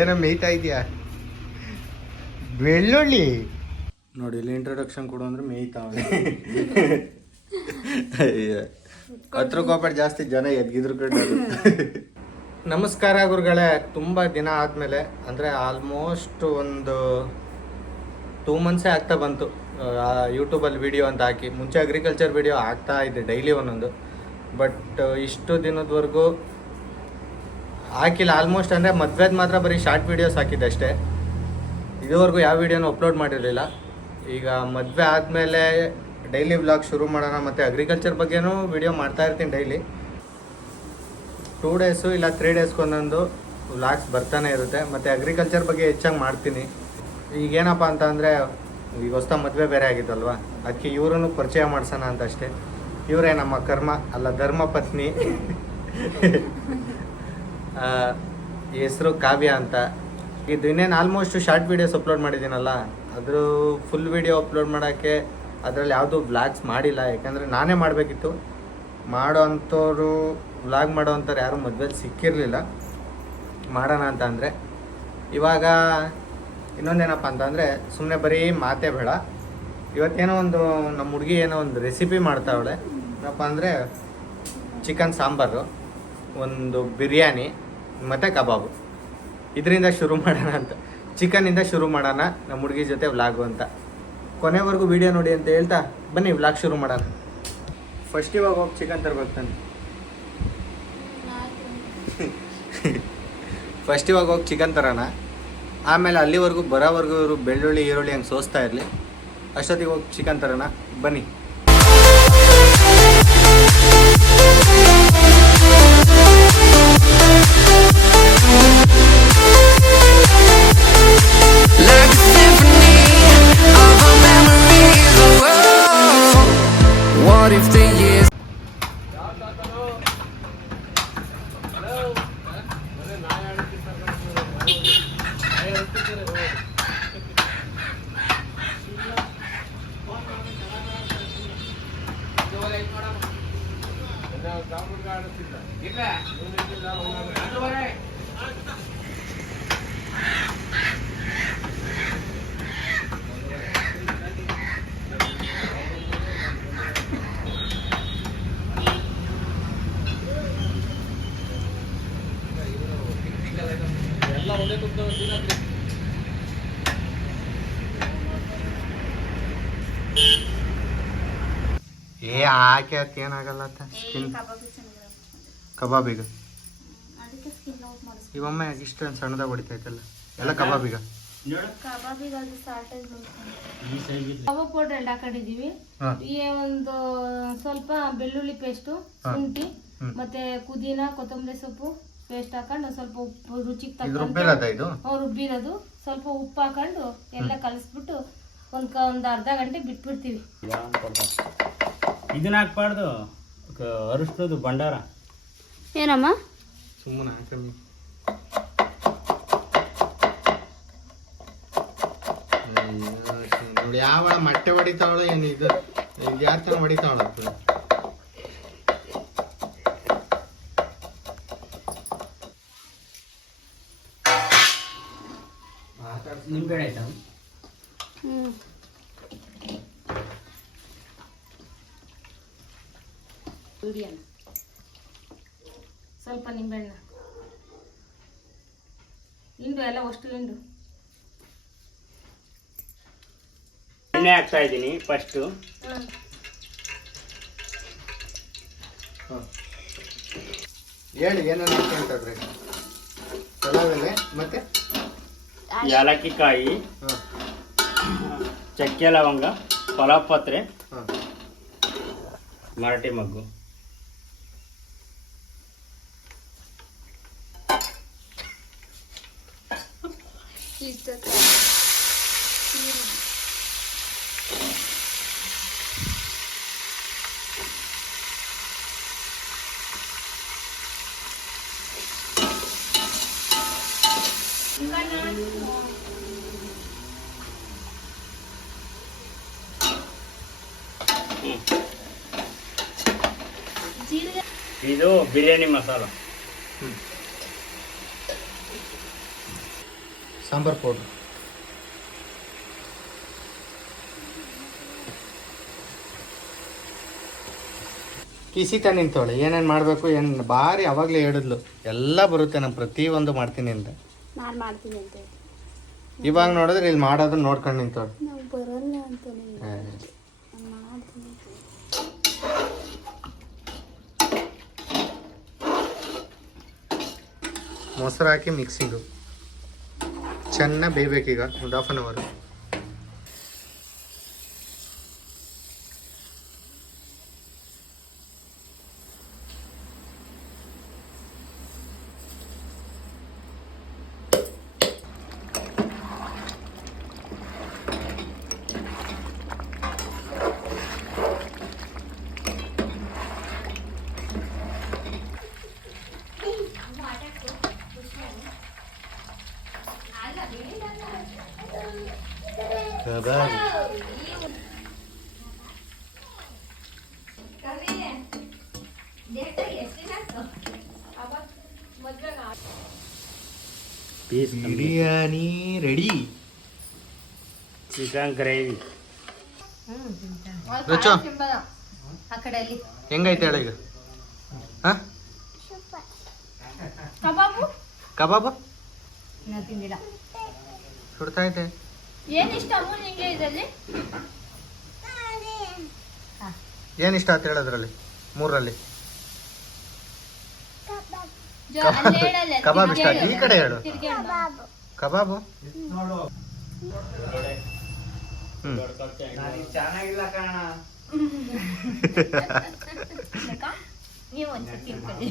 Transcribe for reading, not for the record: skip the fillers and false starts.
ಏನೋ ಮೇಯ್ತಾ ಇದೆಯಾ? ಬೆಳ್ಳುಳ್ಳಿ ನೋಡಿ, ಇಲ್ಲಿ ಇಂಟ್ರೊಡಕ್ಷನ್ ಕೊಡು ಅಂದ್ರೆ ಮೇಯ್ತಾವನೆ. ಹತ್ರ ಕೋಪಡ್ ಜಾಸ್ತಿ ಜನ ಎದ್ಗಿದ್ರು ಕಡೆ. ನಮಸ್ಕಾರ ಗುರುಗಳೇ. ತುಂಬ ದಿನ ಆದಮೇಲೆ ಅಂದರೆ ಆಲ್ಮೋಸ್ಟ್ ಒಂದು 2 ಮಂತ್ಸೇ ಆಗ್ತಾ ಬಂತು ಯೂಟ್ಯೂಬಲ್ಲಿ ವಿಡಿಯೋ ಅಂತ ಹಾಕಿ. ಮುಂಚೆ ಅಗ್ರಿಕಲ್ಚರ್ ವಿಡಿಯೋ ಆಗ್ತಾ ಇದ್ದೆ ಡೈಲಿ ಒಂದೊಂದು, ಬಟ್ ಇಷ್ಟು ದಿನದವರೆಗೂ ಹಾಕಿಲ್ಲ. ಆಲ್ಮೋಸ್ಟ್ ಅಂದರೆ ಮದುವೆದು ಮಾತ್ರ ಬರೀ ಶಾರ್ಟ್ ವೀಡಿಯೋಸ್ ಹಾಕಿದ್ದೆ ಅಷ್ಟೇ. ಇದುವರೆಗೂ ಯಾವ ವೀಡಿಯೋನೂ ಅಪ್ಲೋಡ್ ಮಾಡಿರಲಿಲ್ಲ. ಈಗ ಮದುವೆ ಆದಮೇಲೆ ಡೈಲಿ ವ್ಲಾಗ್ ಶುರು ಮಾಡೋಣ, ಮತ್ತು ಅಗ್ರಿಕಲ್ಚರ್ ಬಗ್ಗೆನೂ ವಿಡಿಯೋ ಮಾಡ್ತಾ ಇರ್ತೀನಿ ಡೈಲಿ. 2 ಡೇಸು ಇಲ್ಲ 3 ಡೇಸ್ಗೊಂದೊಂದು ವ್ಲಾಗ್ಸ್ ಬರ್ತಾನೆ ಇರುತ್ತೆ. ಮತ್ತು ಅಗ್ರಿಕಲ್ಚರ್ ಬಗ್ಗೆ ಹೆಚ್ಚಾಗಿ ಮಾಡ್ತೀನಿ. ಈಗೇನಪ್ಪ ಅಂತ ಅಂದರೆ, ಈಗ ಹೊಸ ಮದುವೆ ಬೇರೆ ಆಗಿತ್ತಲ್ವ, ಅದಕ್ಕೆ ಇವ್ರನ್ನು ಪರಿಚಯ ಮಾಡ್ಸೋಣ ಅಂತ ಅಷ್ಟೇ. ಇವರೇ ನಮ್ಮ ಕರ್ಮ ಅಲ್ಲ ಧರ್ಮ ಪತ್ನಿ. ಹೆಸರು ಕಾವ್ಯ ಅಂತ. ಇದು ಇನ್ನೇನು ಆಲ್ಮೋಸ್ಟ್ ಶಾರ್ಟ್ ವೀಡಿಯೋಸ್ ಅಪ್ಲೋಡ್ ಮಾಡಿದ್ದೀನಲ್ಲ, ಅದ್ರ ಫುಲ್ ವೀಡಿಯೋ ಅಪ್ಲೋಡ್ ಮಾಡೋಕ್ಕೆ ಅದರಲ್ಲಿ ಯಾವುದೂ ವ್ಲಾಗ್ಸ್ ಮಾಡಿಲ್ಲ. ಯಾಕಂದರೆ ನಾನೇ ಮಾಡಬೇಕಿತ್ತು. ವ್ಲಾಗ್ ಮಾಡೋ ಅಂಥವ್ರು ಯಾರೂ ಮದುವೆಲಿ ಸಿಕ್ಕಿರಲಿಲ್ಲ ಮಾಡೋಣ ಅಂತ. ಅಂದರೆ ಇವಾಗ ಇನ್ನೊಂದೇನಪ್ಪ ಅಂತಂದರೆ, ಸುಮ್ಮನೆ ಬರೀ ಮಾತೇ ಬೇಡ. ಇವತ್ತೇನೋ ಒಂದು ನಮ್ಮ ಹುಡುಗಿ ಏನೋ ಒಂದು ರೆಸಿಪಿ ಮಾಡ್ತಾವಳೆ. ಏನಪ್ಪ ಅಂದರೆ ಚಿಕನ್ ಸಾಂಬಾರು, ಒಂದು ಬಿರಿಯಾನಿ ಮತ್ತು ಕಬಾಬು. ಇದರಿಂದ ಶುರು ಮಾಡೋಣ ಅಂತ, ಚಿಕನಿಂದ ಶುರು ಮಾಡೋಣ ನಮ್ಮ ಹುಡುಗಿ ಜೊತೆ ವ್ಲಾಗು ಅಂತ. ಕೊನೆವರೆಗೂ ವೀಡಿಯೋ ನೋಡಿ ಅಂತ ಹೇಳ್ತಾ ಬನ್ನಿ ವ್ಲಾಗ್ ಶುರು ಮಾಡೋಣ. ಫಸ್ಟ್ ಇವಾಗ ಹೋಗಿ ಚಿಕನ್ ತರ್ಬೇಕು ತಾನೆ. ಫಸ್ಟ್ ಇವಾಗ ಹೋಗಿ ಚಿಕನ್ ತರೋಣ. ಆಮೇಲೆ ಅಲ್ಲಿವರೆಗೂ ಬರೋವರೆಗೂ ಇವರು ಬೆಳ್ಳುಳ್ಳಿ ಈರುಳ್ಳಿ ಹಂಗೆ ಸೋಸ್ತಾ ಇರಲಿ. ಅಷ್ಟೊತ್ತಿಗೆ ಹೋಗಿ ಚಿಕನ್ ತರೋಣ ಬನ್ನಿ. ಹಾಕಿ ಅದಕ್ಕೆ ಏನಾಗಲ್ಲ ಸ್ಕಿನ್ ಕಬಾಬಿಗ. ಇವಮ್ಮ ಇಷ್ಟು ಸಣ್ಣದಾಗ ಹೊಡಿತೈತಲ್ಲ ಎಲ್ಲ ಕಬಾಬಿಗ. ಕಬಾಬ್ ಪೌಡರ್ ಎಲ್ಲ ಹಾಕೊಂಡಿದೀವಿ. ಒಂದು ಸ್ವಲ್ಪ ಬೆಳ್ಳುಳ್ಳಿ ಪೇಸ್ಟು, ಶುಂಠಿ ಮತ್ತೆ ಪುದೀನ ಕೊತ್ತಂಬರಿ ಸೊಪ್ಪು ಪೇಸ್ಟ್ ಹಾಕೊಂಡು ಸ್ವಲ್ಪ ಉಪ್ಪು ರುಚಿಗೆ ತಕ್ಕಂತೆ ರುಬ್ಬಿರೋದು, ಸ್ವಲ್ಪ ಉಪ್ಪು ಹಾಕೊಂಡು ಎಲ್ಲ ಕಲಸ್ಬಿಟ್ಟು ಒಂದು ಅರ್ಧ ಗಂಟೆ ಬಿಟ್ಬಿಡ್ತೀವಿ. ಇದನ್ನ ಹಾಕ್ಬಾರ್ದು, ಅರಿಷ್ಟದು ಭಂಡಾರ. ಏನಮ್ಮ ಸುಮ್ಮನೆ ನೋಡಿ ಯಾವ ಮೊಟ್ಟೆ ಹೊಡಿತಾವಳ ಏನು ಇದು ಯಾರ ತರ ಹೊಡಿತಾವಳ. ನಿಂಬೆ ಆಯ್ತಾ? ಸ್ವಲ್ಪ ನಿಂಬೆಹಣ್ಣು, ಹಿಂಡು ಎಲ್ಲ ಅಷ್ಟು ಹಿಂಡು. ಎಣ್ಣೆ ಹಾಕ್ತಾ ಇದ್ದೀನಿ ಫಸ್ಟು. ಹೇಳಿ ಏನೇನು ಹಾಕ್ಕೊಂಡ್ರಿ? ಪಲಾವ್ ಎಲೆ ಮತ್ತೆ ಏಲಕ್ಕಿ ಕಾಯಿ, ಚಕ್ಕೆ ಲವಂಗ, ಪಲಾವ್ ಪತ್ರೆ, ಮರಾಠಿ ಮಗ್ಗು. ಇದು ಬಿರಿಯಾನಿ ಮಸಾಲ. ಸಾಂಬಾರ್ ಪೌಡ್ರ್. ಕಿಸಿತಾ ನಿಂತವಳೆ ಏನೇನು ಮಾಡಬೇಕು ಏನು ಭಾರಿ ಅವಾಗಲೇ ಹೇಳಿದ್ಲು ಎಲ್ಲ ಬರುತ್ತೆ ನಾನು ಪ್ರತಿಯೊಂದು ಮಾಡ್ತೀನಿ ಅಂತ. ನಾನು ಮಾಡ್ತೀನಿ ಅಂತ ಹೇಳಿ. ಇವಾಗ ನೋಡಿದ್ರೆ ಇಲ್ಲಿ ಮಾಡೋದನ್ನ ನೋಡ್ಕೊಂಡು ನಿಂತವಳು. ನಾವು ಬರಲ್ಲ ಅಂತಾನೆ ನಾನು ಮಾಡ್ತೀನಿ ಅಂತ. ಮೊಸರು ಹಾಕಿ ಮಿಕ್ಸಿಂಗು ಚೆನ್ನಾಗಿ ಬೇಯಬೇಕೀಗ ಒಂದು 1/2 hour. Piece biryani ready. Chicken gravy. ರುಚು ಆ ಕಡೆ ಅಲ್ಲಿ ಹೆಂಗೈತೆ ಹೇಳ ಈಗ? ಹಾಂ ಕಬಾಬು ಕಬಾಬು ನಾನು ತಿಂದಿಲ್ಲ. ಸುಡ್ತಾ ಐತೆ. ಏನ್ ಇಷ್ಟ ಅಮ್ಮ ನಿಂಗೆ ಇದರಲ್ಲಿ? ಏನು ಇಷ್ಟ ಅಂತ ಹೇಳೋದ್ರಲ್ಲಿ 3ರಲ್ಲಿ? ಕಬಾಬ್ ಇಷ್ಟ ಆಯ್ತು. ಈ ಕಡೆ ಹೇಳು. ಕಬಾಬು ಚೆನ್ನಾಗಿಲ್ಲ ಕಾಣ. ನೀವು ಒಂದ್ಸತಿ ತಿಳ್ಕೊಳ್ಳಿ.